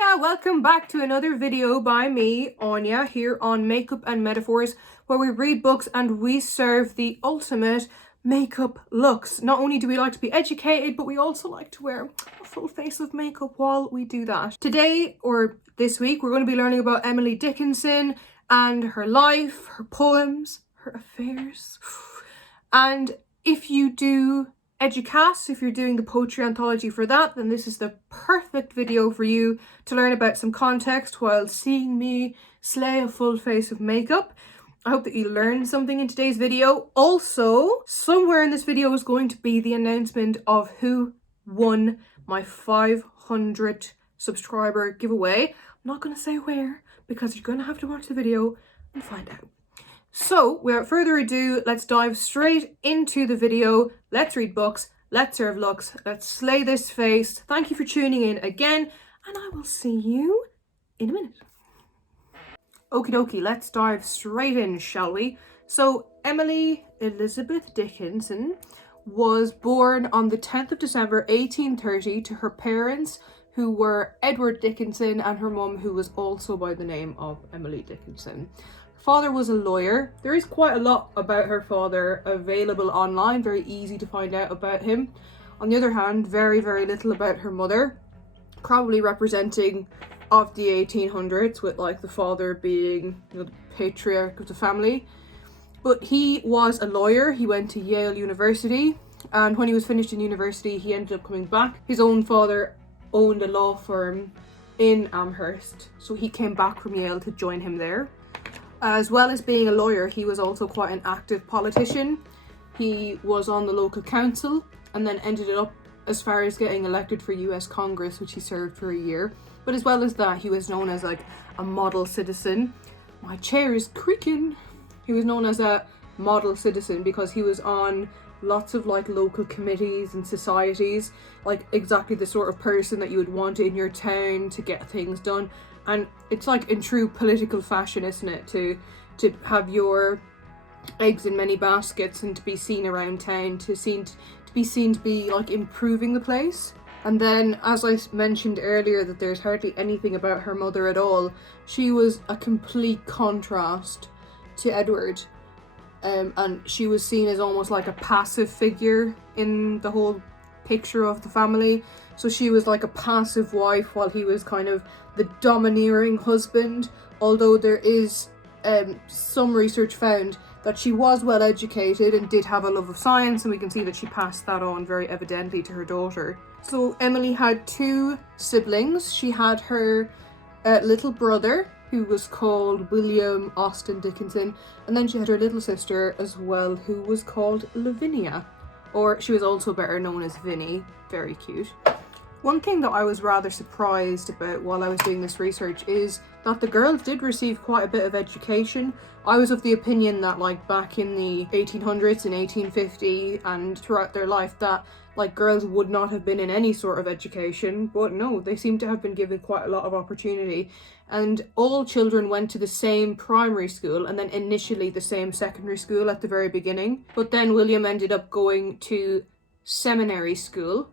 Hiya! Welcome back to another video by me, Anya, here on Makeup and Metaphors, where we read books and we serve the ultimate makeup looks. Not only do we like to be educated, but we also like to wear a full face of makeup while we do that. Today, or this week, we're going to be learning about Emily Dickinson and her life, her poems, her affairs. And if you do EduCast, if you're doing the poetry anthology for that, then this is the perfect video for you to learn about some context while seeing me slay a full face of makeup. I hope that you learned something in today's video. Also, somewhere in this video is going to be the announcement of who won my 500 subscriber giveaway. I'm not going to say where because you're going to have to watch the video and find out. So, without further ado, let's dive straight into the video. Let's read books, let's serve looks, let's slay this face. Thank you for tuning in again, and I will see you in a minute. Okie dokie, let's dive straight in, shall we? So, Emily Elizabeth Dickinson was born on the 10th of December 1830 to her parents, who were Edward Dickinson, and her mum, who was also by the name of Emily Dickinson. Father was a lawyer. There is quite a lot about her father available online, very easy to find out about him. On the other hand, very, very little about her mother, probably representing of the 1800s, with like the father being, you know, the patriarch of the family. But he was a lawyer. He went to Yale University, and when he was finished in university, he ended up coming back. His own father owned a law firm in Amherst, so he came back from Yale to join him there. As well as being a lawyer, he was also quite an active politician. He was on the local council and then ended up as far as getting elected for US Congress, which he served for a year. But as well as that, he was known as like a model citizen. My chair is creaking. He was known as a model citizen because he was on lots of like local committees and societies, like exactly the sort of person that you would want in your town to get things done. And it's like in true political fashion, isn't it, to have your eggs in many baskets and to be seen around town, to be seen to be like improving the place. And then, as I mentioned earlier, that there's hardly anything about her mother at all. She was a complete contrast to Edward, and she was seen as almost like a passive figure in the whole picture of the family. So she was like a passive wife while he was kind of the domineering husband, although there is some research found that she was well educated and did have a love of science, and we can see that she passed that on very evidently to her daughter. So Emily had two siblings. She had her little brother, who was called William Austin Dickinson, and then she had her little sister as well, who was called Lavinia, or she was also better known as Vinnie. Very cute. One thing that I was rather surprised about while I was doing this research is that the girls did receive quite a bit of education. I was of the opinion that like back in the 1800s and 1850 and throughout their life that like girls would not have been in any sort of education, but no, they seem to have been given quite a lot of opportunity. And all children went to the same primary school and then initially the same secondary school at the very beginning. But then William ended up going to seminary school.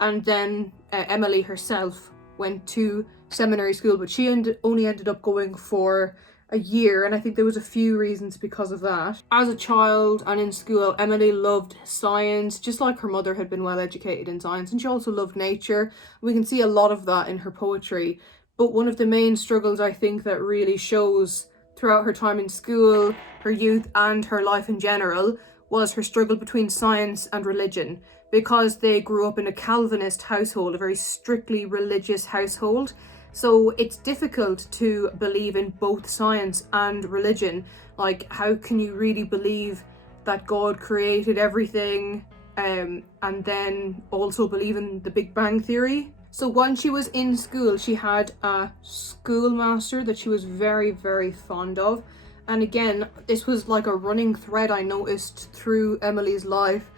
And then Emily herself went to seminary school, but she only ended up going for a year, and I think there was a few reasons because of that. As a child and in school, Emily loved science, just like her mother had been well educated in science, and she also loved nature. We can see a lot of that in her poetry, but one of the main struggles I think that really shows throughout her time in school, her youth, and her life in general was her struggle between science and religion. Because they grew up in a Calvinist household, a very strictly religious household. So it's difficult to believe in both science and religion. Like, how can you really believe that God created everything and then also believe in the Big Bang Theory? So when she was in school, she had a schoolmaster that she was very, very fond of. And again, this was like a running thread I noticed through Emily's life,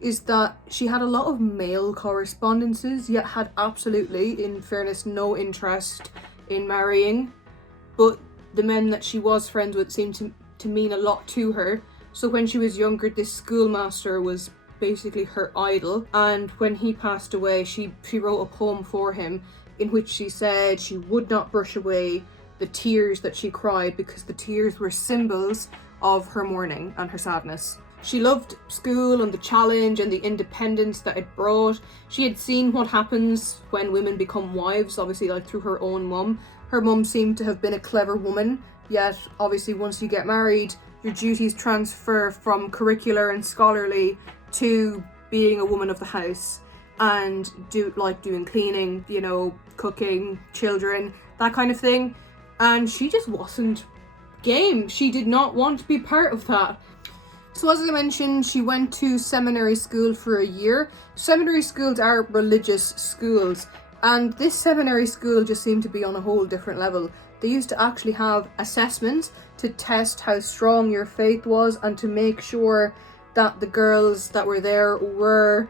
is that she had a lot of male correspondences, yet had absolutely, in fairness, no interest in marrying. But the men that she was friends with seemed to mean a lot to her. So when she was younger, this schoolmaster was basically her idol. And when he passed away, she wrote a poem for him in which she said she would not brush away the tears that she cried because the tears were symbols of her mourning and her sadness. She loved school and the challenge and the independence that it brought. She had seen what happens when women become wives, obviously like through her own mum. Her mum seemed to have been a clever woman, yet obviously once you get married, your duties transfer from curricular and scholarly to being a woman of the house and doing cleaning, you know, cooking, children, that kind of thing. And she just wasn't game. She did not want to be part of that. So as I mentioned, she went to seminary school for a year. Seminary schools are religious schools, and this seminary school just seemed to be on a whole different level. They used to actually have assessments to test how strong your faith was and to make sure that the girls that were there were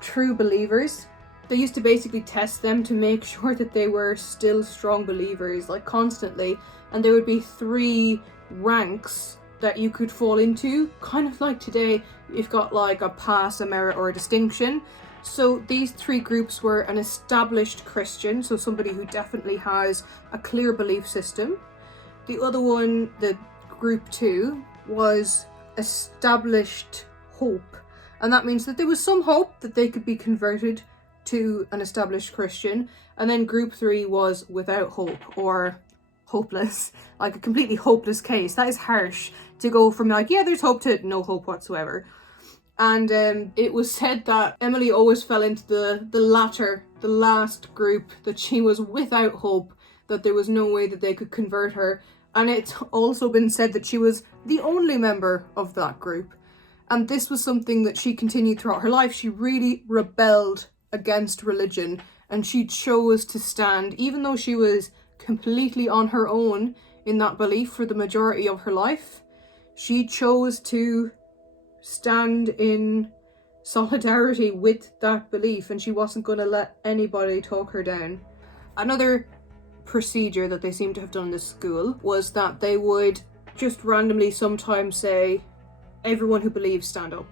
true believers. They used to basically test them to make sure that they were still strong believers, like constantly. And there would be 3 ranks that you could fall into, kind of like today you've got like a pass, a merit, or a distinction. So these 3 groups were an established Christian, so somebody who definitely has a clear belief system. The other one, the group 2, was established hope, and that means that there was some hope that they could be converted to an established Christian. And then group 3 was without hope, or hopeless, like a completely hopeless case. That is harsh to go from like, yeah, there's hope, to no hope whatsoever. And it was said that Emily always fell into the latter, the last group, that she was without hope, that there was no way that they could convert her. And it's also been said that she was the only member of that group. And this was something that she continued throughout her life. She really rebelled against religion, and she chose to stand, even though she was completely on her own in that belief for the majority of her life. She chose to stand in solidarity with that belief, and she wasn't going to let anybody talk her down. Another procedure that they seem to have done in this school was that they would just randomly sometimes say, everyone who believes, stand up.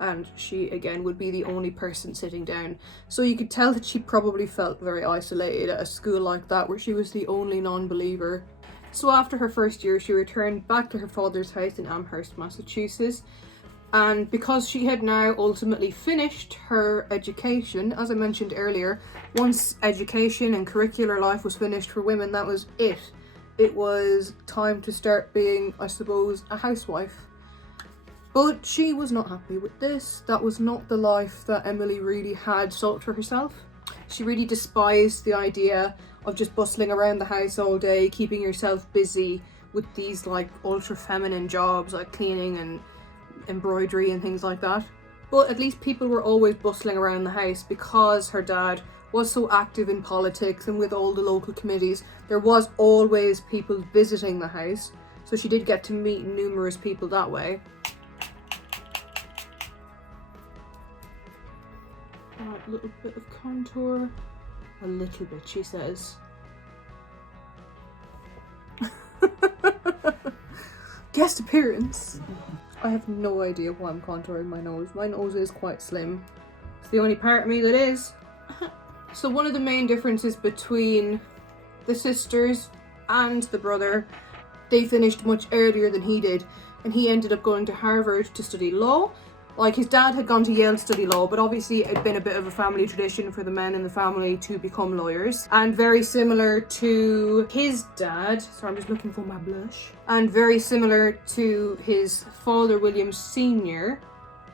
And she again would be the only person sitting down. So you could tell that she probably felt very isolated at a school like that, where she was the only non-believer. So after her first year, she returned back to her father's house in Amherst, Massachusetts. And because she had now ultimately finished her education, as I mentioned earlier, once education and curricular life was finished for women, that was it. It was time to start being, I suppose, a housewife. But she was not happy with this. That was not the life that Emily really had sought for herself. She really despised the idea of just bustling around the house all day, keeping yourself busy with these like ultra feminine jobs like cleaning and embroidery and things like that. But at least people were always bustling around the house because her dad was so active in politics, and with all the local committees, there was always people visiting the house. So she did get to meet numerous people that way. A little bit of contour. A little bit, she says. Guest appearance. I have no idea why I'm contouring my nose. My nose is quite slim. It's the only part of me that is. So one of the main differences between the sisters and the brother, they finished much earlier than he did, and he ended up going to Harvard to study law. Like, his dad had gone to Yale to study law, but obviously it had been a bit of a family tradition for the men in the family to become lawyers. And very similar to his dad, sorry, I'm just looking for my blush. And very similar to his father, William Sr.,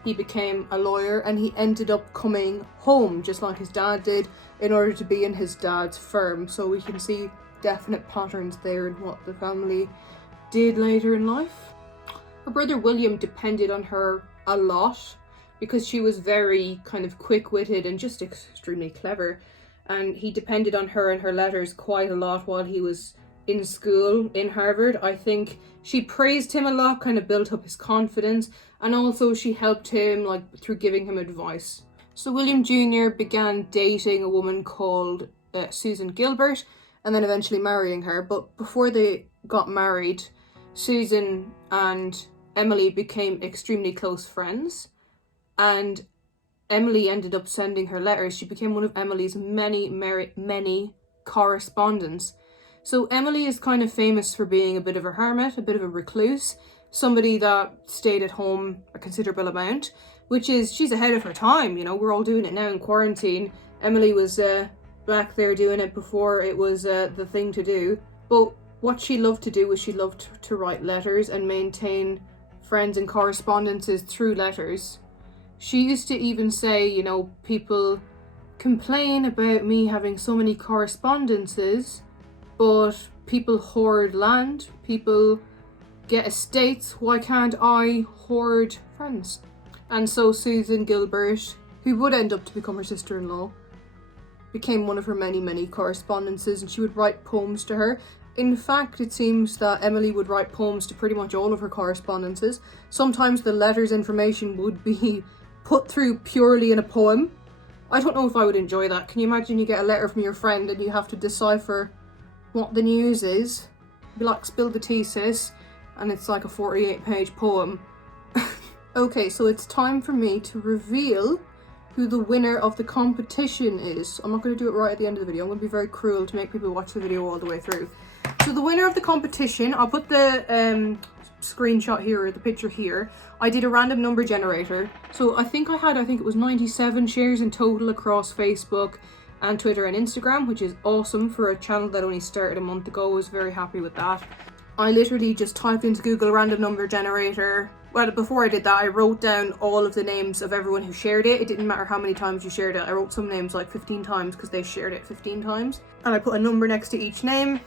he became a lawyer, and he ended up coming home, just like his dad did, in order to be in his dad's firm. So we can see definite patterns there in what the family did later in life. Her brother William depended on her a lot because she was very kind of quick-witted and just extremely clever, and he depended on her and her letters quite a lot while he was in school in Harvard. I think she praised him a lot, kind of built up his confidence, and also she helped him like through giving him advice. So William Jr. began dating a woman called Susan Gilbert, and then eventually marrying her. But before they got married, Susan and Emily became extremely close friends, and Emily ended up sending her letters. She became one of Emily's many correspondents. So Emily is kind of famous for being a bit of a hermit, a bit of a recluse, somebody that stayed at home a considerable amount, which is, she's ahead of her time, you know, we're all doing it now in quarantine. Emily was back there doing it before it was the thing to do. But what she loved to do was she loved to write letters and maintain friends and correspondences through letters. She used to even say, you know, people complain about me having so many correspondences, but people hoard land, people get estates, why can't I hoard friends? And so Susan Gilbert, who would end up to become her sister-in-law, became one of her many correspondences, and she would write poems to her. In fact, it seems that Emily would write poems to pretty much all of her correspondences. Sometimes the letter's information would be put through purely in a poem. I don't know if I would enjoy that. Can you imagine you get a letter from your friend and you have to decipher what the news is? Be like, spill the tea, sis, and it's like a 48-page poem. Okay, so it's time for me to reveal who the winner of the competition is. I'm not going to do it right at the end of the video. I'm going to be very cruel to make people watch the video all the way through. So the winner of the competition, I'll put the screenshot here, or the picture here. I did a random number generator. So I think it was 97 shares in total across Facebook and Twitter and Instagram, which is awesome for a channel that only started a month ago. I was very happy with that. I literally just typed into Google random number generator. Well, before I did that, I wrote down all of the names of everyone who shared it. It didn't matter how many times you shared it. I wrote some names like 15 times because they shared it 15 times. And I put a number next to each name,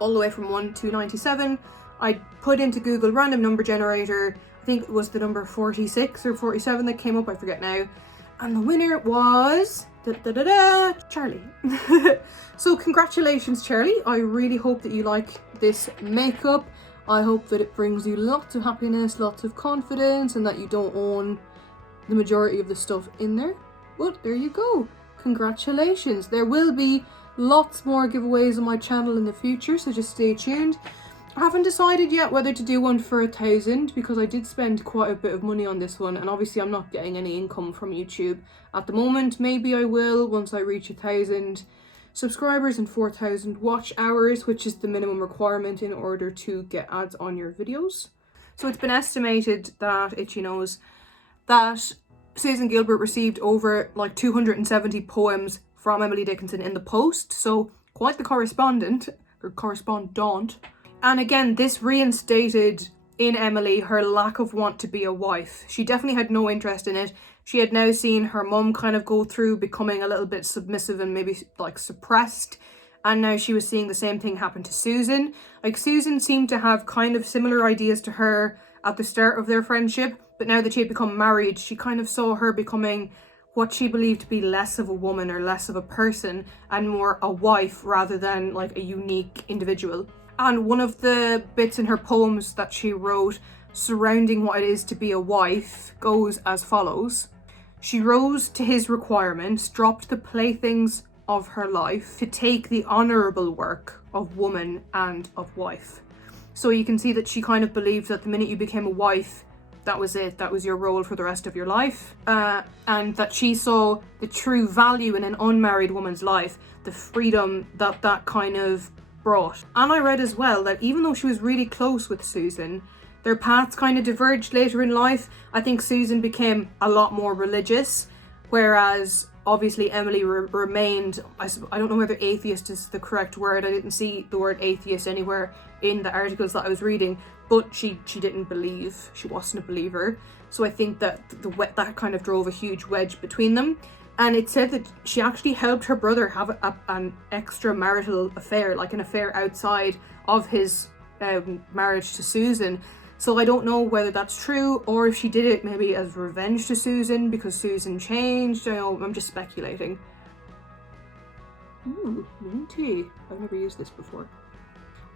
all the way from 1 to 97. I put into Google random number generator, I think it was the number 46 or 47 that came up, I forget now. And the winner was Charlie. So congratulations, Charlie. I really hope that you like this makeup. I hope that it brings you lots of happiness, lots of confidence, and that you don't own the majority of the stuff in there. But there you go. Congratulations. There will be lots more giveaways on my channel in the future, so just stay tuned. I haven't decided yet whether to do one for 1,000 because I did spend quite a bit of money on this one, and obviously I'm not getting any income from YouTube at the moment. Maybe I will once I reach 1,000 subscribers and 4,000 watch hours, which is the minimum requirement in order to get ads on your videos. So it's been estimated that Itchy knows that Susan Gilbert received over like 270 poems from Emily Dickinson in the post, so quite the correspondent. And again, this reinstated in Emily her lack of want to be a wife. She definitely had no interest in it. She had now seen her mum kind of go through becoming a little bit submissive and maybe like suppressed, and now she was seeing the same thing happen to Susan. Like, Susan seemed to have kind of similar ideas to her at the start of their friendship, but now that she had become married, she kind of saw her becoming what she believed to be less of a woman or less of a person and more a wife rather than like a unique individual. And one of the bits in her poems that she wrote surrounding what it is to be a wife goes as follows. She rose to his requirements, dropped the playthings of her life to take the honourable work of woman and of wife. So you can see that she kind of believed that the minute you became a wife, that was it, that was your role for the rest of your life. And that she saw the true value in an unmarried woman's life, the freedom that that kind of brought. And I read as well that even though she was really close with Susan, their paths kind of diverged later in life. I think Susan became a lot more religious, whereas obviously Emily remained, I don't know whether atheist is the correct word. I didn't see the word atheist anywhere in the articles that I was reading, but she didn't believe. She wasn't a believer. So I think that that kind of drove a huge wedge between them. And it said that she actually helped her brother have an extramarital affair, like an affair outside of his marriage to Susan. So I don't know whether that's true or if she did it maybe as revenge to Susan because Susan changed. I'm just speculating. Ooh, minty. I've never used this before.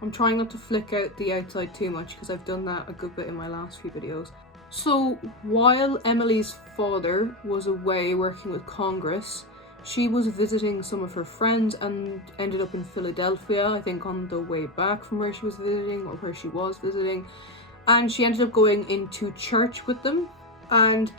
I'm trying not to flick out the outside too much because I've done that a good bit in my last few videos. So while Emily's father was away working with Congress, she was visiting some of her friends and ended up in Philadelphia, I think on the way back from where she was visiting or where she was visiting. And she ended up going into church with them. And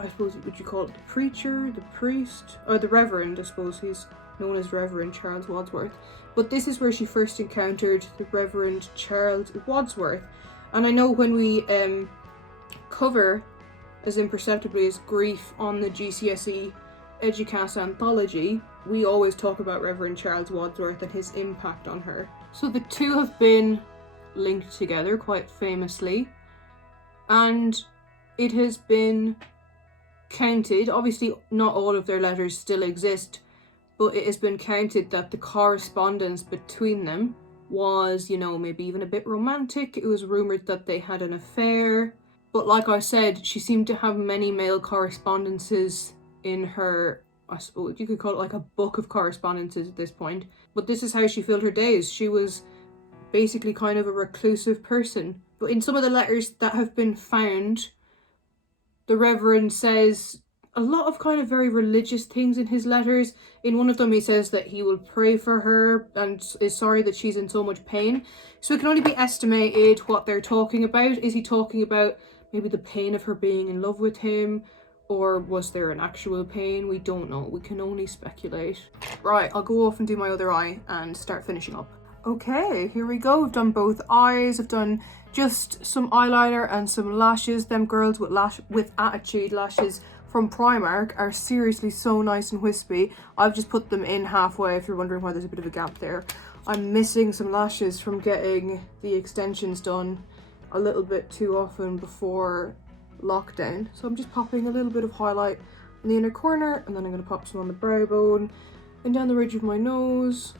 I suppose, would you call it the preacher, the priest, or the reverend, I suppose he's known as Reverend Charles Wadsworth. But this is where she first encountered the Reverend Charles Wadsworth. And I know when we cover As Imperceptibly as Grief on the GCSE Educast anthology, we always talk about Reverend Charles Wadsworth and his impact on her. So the two have been linked together quite famously, and it has been counted, obviously not all of their letters still exist, but it has been counted that the correspondence between them was, you know, maybe even a bit romantic. It was rumoured that they had an affair, but like I said, she seemed to have many male correspondences in her, I suppose you could call it like a book of correspondences at this point. But this is how she filled her days. She was basically kind of a reclusive person. But in some of the letters that have been found, the Reverend says a lot of kind of very religious things in his letters. In one of them he says that he will pray for her and is sorry that she's in so much pain. So it can only be estimated what they're talking about. Is he talking about maybe the pain of her being in love with him? Or was there an actual pain? We don't know. We can only speculate. Right, I'll go off and do my other eye and start finishing up. Okay, here we go. I've done both eyes. I've done just some eyeliner and some lashes. Them girls with attitude lashes from Primark are seriously so nice and wispy. I've just put them in halfway if you're wondering why there's a bit of a gap there. I'm missing some lashes from getting the extensions done a little bit too often before lockdown. So I'm just popping a little bit of highlight in the inner corner, and then I'm going to pop some on the brow bone and down the ridge of my nose,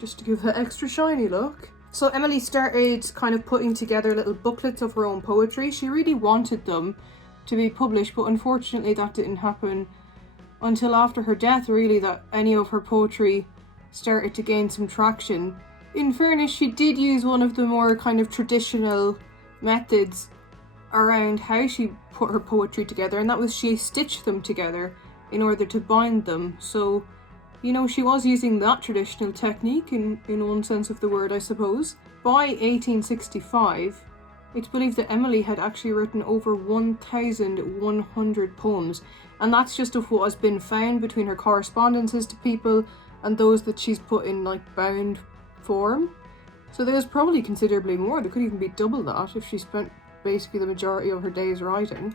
just to give that extra shiny look. So Emily started kind of putting together little booklets of her own poetry. She really wanted them to be published, but unfortunately that didn't happen until after her death, really, that any of her poetry started to gain some traction. In fairness, she did use one of the more kind of traditional methods around how she put her poetry together, and that was she stitched them together in order to bind them. So, you know, she was using that traditional technique in one sense of the word, I suppose. By 1865, it's believed that Emily had actually written over 1,100 poems, and that's just of what has been found between her correspondences to people and those that she's put in like bound form. So there's probably considerably more. There could even be double that if she spent basically the majority of her days writing.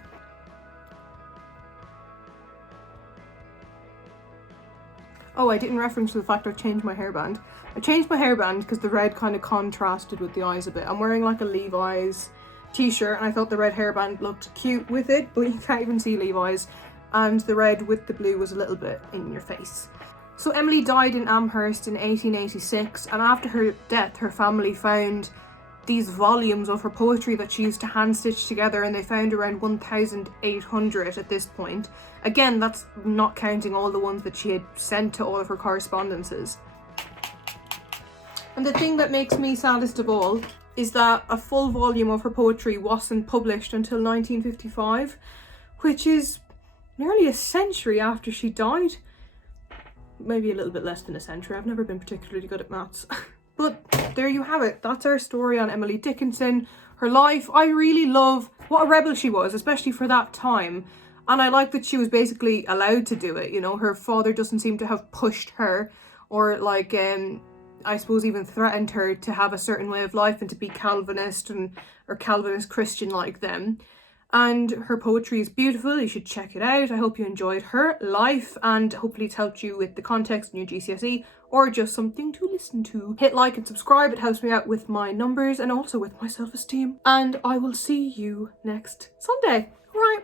Oh, I didn't reference the fact I've changed my hairband. I changed my hairband because the red kind of contrasted with the eyes a bit. I'm wearing like a Levi's t-shirt and I thought the red hairband looked cute with it, but you can't even see Levi's, and the red with the blue was a little bit in your face. So Emily died in Amherst in 1886, and after her death her family found these volumes of her poetry that she used to hand stitch together, and they found around 1,800 at this point. Again, that's not counting all the ones that she had sent to all of her correspondences. And the thing that makes me saddest of all is that a full volume of her poetry wasn't published until 1955, which is nearly a century after she died. Maybe a little bit less than a century. I've never been particularly good at maths. But there you have it. That's our story on Emily Dickinson, her life. I really love what a rebel she was, especially for that time. And I like that she was basically allowed to do it. You know, her father doesn't seem to have pushed her or like, I suppose even threatened her to have a certain way of life and to be Calvinist or Calvinist Christian like them. And her poetry is beautiful. You should check it out. I hope you enjoyed her life and hopefully it's helped you with the context in your GCSE or just something to listen to. Hit like and subscribe. It helps me out with my numbers and also with my self-esteem. And I will see you next Sunday. All right.